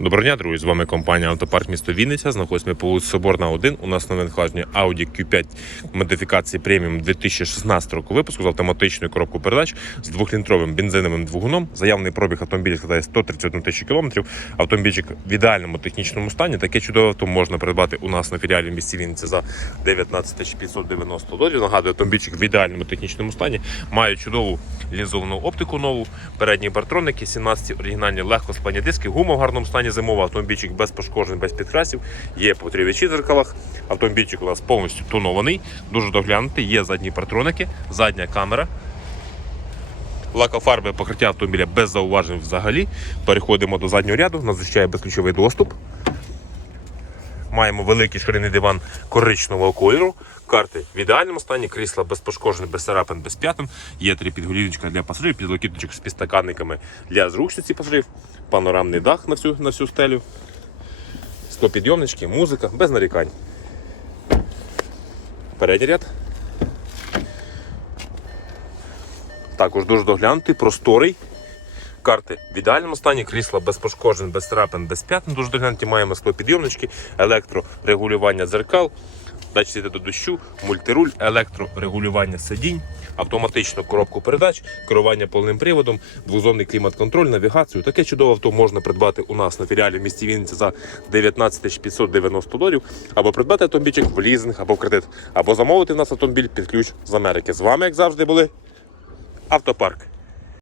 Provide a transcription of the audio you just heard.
Доброго дня, друзі! З вами компанія Автопарк місто Вінниця. Знаходимося по вулиці Соборна 1. У нас нове надходження Audi Q5 модифікації преміум 2016 року випуску з автоматичною коробкою передач з двохлітровим бензиновим двигуном. Заявний пробіг автомобіля складає 131 тисячу кілометрів. Автомобільчик в ідеальному технічному стані. Таке чудове авто можна придбати у нас на філіалі в місті Вінниця за 19 590 доларів. Нагадую, автомобільчик в ідеальному технічному стані. Має чудову лінзовану оптику нову, передні партроники, 17 оригінальні легко спані диски, гума в гарному стані зимова, автомобільчик без пошкоджень, без підкрасів, є потрібичі в зеркалах. Автомобільчик у нас повністю тонований, дуже доглянутий, є задні патроники, задня камера. Лакофарбове покриття автомобіля без зауважень взагалі. Переходимо до заднього ряду, нас безключовий доступ. Маємо великий шкіряний диван коричневого кольору. Карти в ідеальному стані, крісла без пошкоджень, без царапин, без п'ятин. Є три підголівничка для пасажирів, підлокітничок з підстаканниками для зручності пасажирів, панорамний дах на всю, на всю стелю, склопідйомнички, музика, без нарікань. Передній ряд. Також дуже доглянутий, просторий. Карти в ідеальному стані, крісла без пошкоджень, без трапин, без п'ятин. Дуже доглянуті маємо склопідйомнички, електрорегулювання дзеркал, датчик до дощу, мультируль, електрорегулювання сидінь, автоматичну коробку передач, керування повним приводом, двозонний клімат-контроль, навігацію. Таке чудове авто можна придбати у нас на філіалі в місті Вінниця за 19 590 доларів, або придбати автомобільчик в лізинг або в кредит, або замовити в нас автомобіль під ключ з Америки. З вами, як завжди, були автопарк.